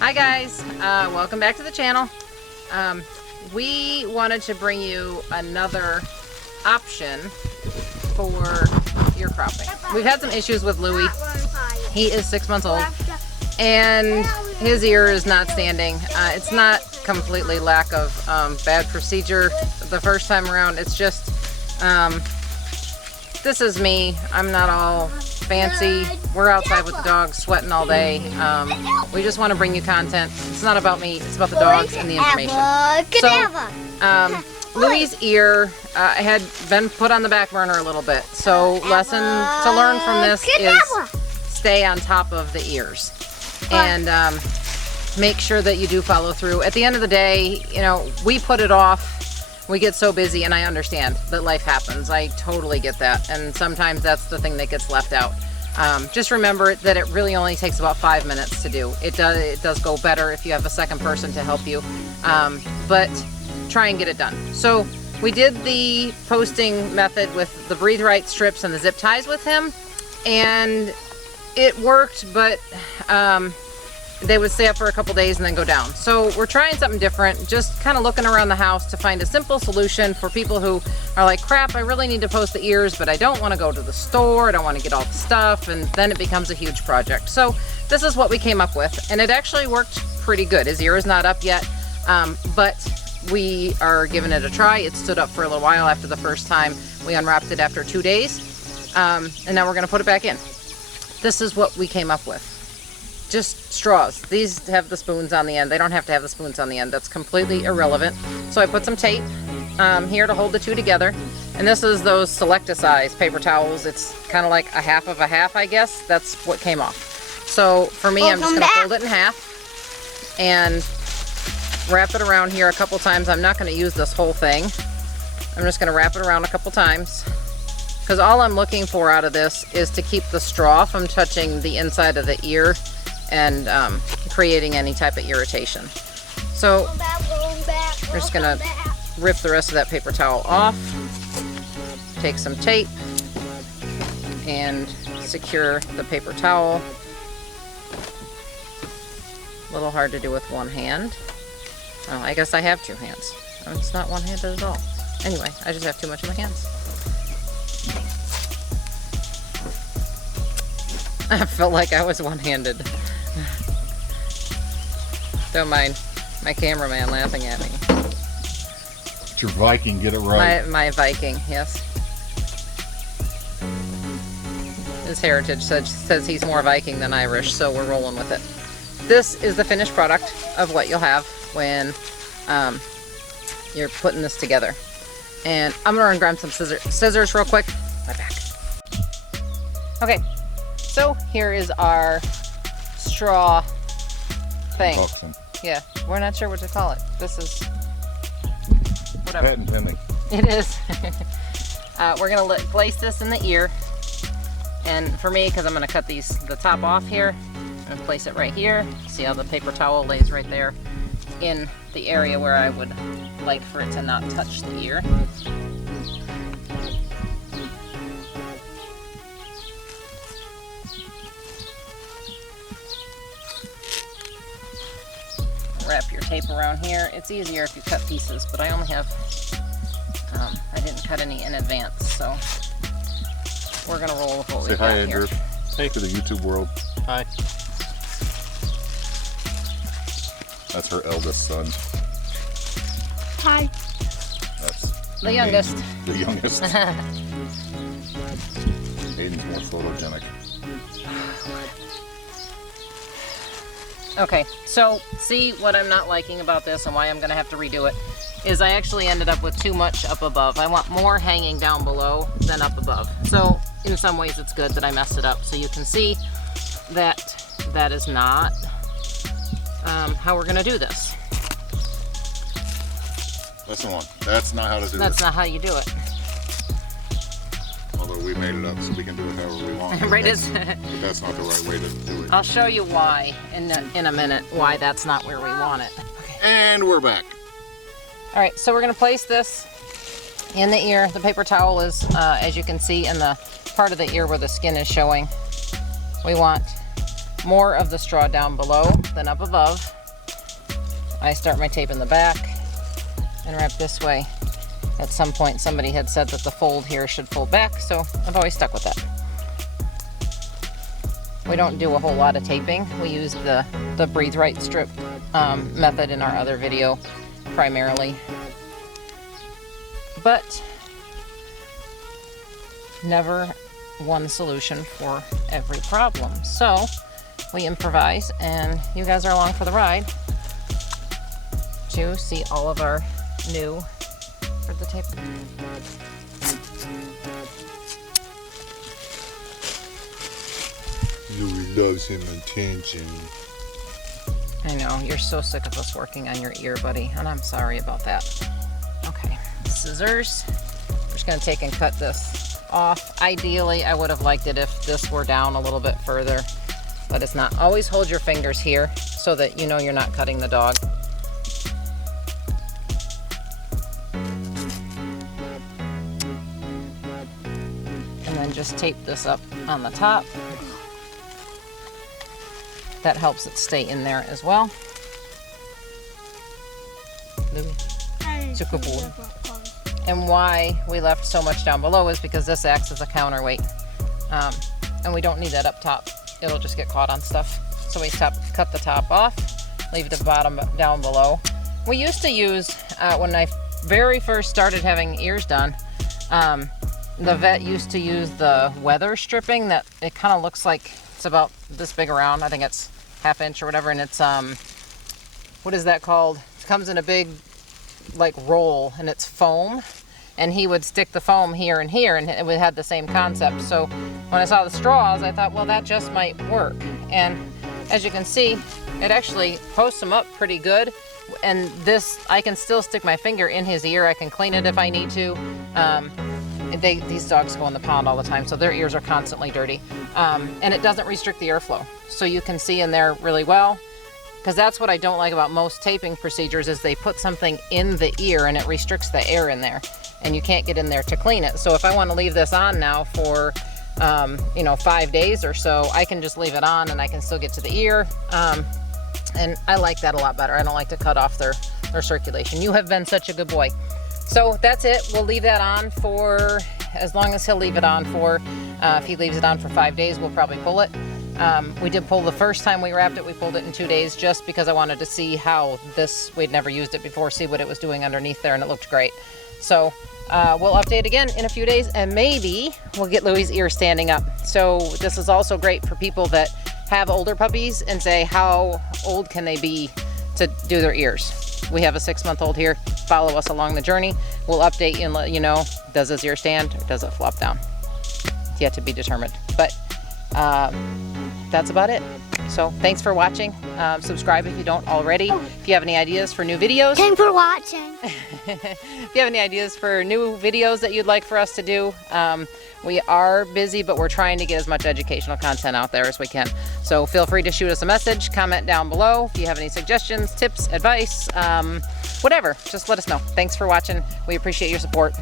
Hi guys, welcome back to the channel. We wanted to bring you another option for ear cropping. We've had some issues with Louie. He is 6 months old and his ear is not standing. It's not completely lack of bad procedure the first time around. It's just, this is me. I'm not all fancy. We're outside with the dogs sweating all day. We just want to bring you content. It's not about me, it's about the dogs and the information. So, Louie's ear had been put on the back burner a little bit. So lesson to learn from this is stay on top of the ears and make sure that you do follow through. At the end of the day, you know, we put it off. We get so busy, and I understand that life happens. I totally get that, and sometimes that's the thing that gets left out. Just remember that it really only takes about 5 minutes to do. It does go better if you have a second person to help you, but try and get it done. So we did the posting method with the Breathe Right strips and the zip ties with him, and it worked, but they would stay up for a couple days and then go down. So we're trying something different, just kind of looking around the house to find a simple solution for people who are like, crap, I really need to post the ears, but I don't want to go to the store, I don't want to get all the stuff, and then it becomes a huge project. So this is what we came up with, and it actually worked pretty good. His ear is not up yet, but we are giving it a try. It stood up for a little while after the first time. We unwrapped it after 2 days, and now we're going to put it back in. This is what we came up with. Just straws. These have the spoons on the end. They don't have to have the spoons on the end. That's completely irrelevant. So I put some tape here to hold the two together. And this is those Selecta-size paper towels. It's kind of like a half of a half, I guess. That's what came off. So for me, I'm just going to fold it in half and wrap it around here a couple times. I'm not going to use this whole thing. I'm just going to wrap it around a couple times, because all I'm looking for out of this is to keep the straw from touching the inside of the ear and creating any type of irritation. So we're just gonna rip the rest of that paper towel off, take some tape and secure the paper towel. A little hard to do with one hand. Well, I guess I have two hands. It's not one-handed at all. Anyway, I just have too much in my hands. I felt like I was one-handed. Don't mind my cameraman laughing at me. It's your Viking, get it right. My Viking, yes. His heritage says he's more Viking than Irish, so we're rolling with it. This is the finished product of what you'll have when you're putting this together. And I'm gonna run and grab some scissors real quick. Right back. Okay, so here is our straw thing. Awesome. Yeah, we're not sure what to call it. This is whatever. Patent pending. It is. We're gonna place this in the ear, and for me, because I'm gonna cut the top off here, I'm gonna place it right here. See how the paper towel lays right there in the area where I would like for it to not touch the ear. Wrap your tape around here. It's easier if you cut pieces, but I only have, I didn't cut any in advance, so we're gonna roll with what we've got here. Say hi, Andrew. Hey to the YouTube world. Hi. That's her eldest son. Hi. That's The youngest. The youngest. Aiden's more photogenic. Okay, so see what I'm not liking about this and why I'm gonna have to redo it is I actually ended up with too much up above. I want more hanging down below than up above. So in some ways it's good that I messed it up. So you can see that that is not how we're gonna do this. Lesson one. That's not how to do That's this. not how you do it. Although we made it up so we can do it however we want. Right, But that's not the right way to do it. I'll show you why in a minute, why that's not where we want it. Okay. And we're back. All right, so we're gonna place this in the ear. The paper towel is, as you can see, in the part of the ear where the skin is showing. We want more of the straw down below than up above. I start my tape in the back and wrap this way. At some point somebody had said that the fold here should fold back, so I've always stuck with that. We don't do a whole lot of taping. We use the Breathe Right strip method in our other video primarily. But never one solution for every problem. So we improvise, and you guys are along for the ride to see all of our new for the tape. Louis loves him attention. I know, you're so sick of us working on your ear, buddy, and I'm sorry about that. Okay, scissors. We're just gonna take and cut this off. Ideally, I would have liked it if this were down a little bit further, but it's not. Always hold your fingers here so that you know you're not cutting the dog. And then just tape this up on the top. That helps it stay in there as well. And why we left so much down below is because this acts as a counterweight. And we don't need that up top. It'll just get caught on stuff. So we cut the top off, leave the bottom down below. We used to use, when I very first started having ears done, the vet used to use the weather stripping that it kind of looks like it's about this big around. I think it's 1/2 inch or whatever, and it's what is that called? It comes in a big like roll, and it's foam, and he would stick the foam here and here, and it had the same concept. So when I saw the straws, I thought, well, that just might work. And as you can see, it actually posts them up pretty good. And this, I can still stick my finger in his ear. I can clean it if I need to. These dogs go in the pound all the time, so their ears are constantly dirty. And it doesn't restrict the airflow. So you can see in there really well, because that's what I don't like about most taping procedures is they put something in the ear and it restricts the air in there, and you can't get in there to clean it. So if I want to leave this on now for 5 days or so, I can just leave it on and I can still get to the ear. And I like that a lot better. I don't like to cut off their circulation. You have been such a good boy. So that's it. We'll leave that on for as long as he'll leave it on for. If he leaves it on for 5 days, we'll probably pull it. We did pull the first time we wrapped it. We pulled it in 2 days just because I wanted to see how this, we'd never used it before, see what it was doing underneath there, and it looked great. So we'll update again in a few days, and maybe we'll get Louie's ear standing up. So this is also great for people that have older puppies and say, how old can they be to do their ears? We have a 6-month-old here. Follow us along the journey. We'll update you and let you know, does his ear stand or does it flop down? It's yet to be determined. But that's about it. So thanks for watching. Subscribe if you don't already. If you have any ideas for new videos. Thanks for watching. If you have any ideas for new videos that you'd like for us to do, we are busy, but we're trying to get as much educational content out there as we can. So feel free to shoot us a message, comment down below. If you have any suggestions, tips, advice, whatever, just let us know. Thanks for watching. We appreciate your support.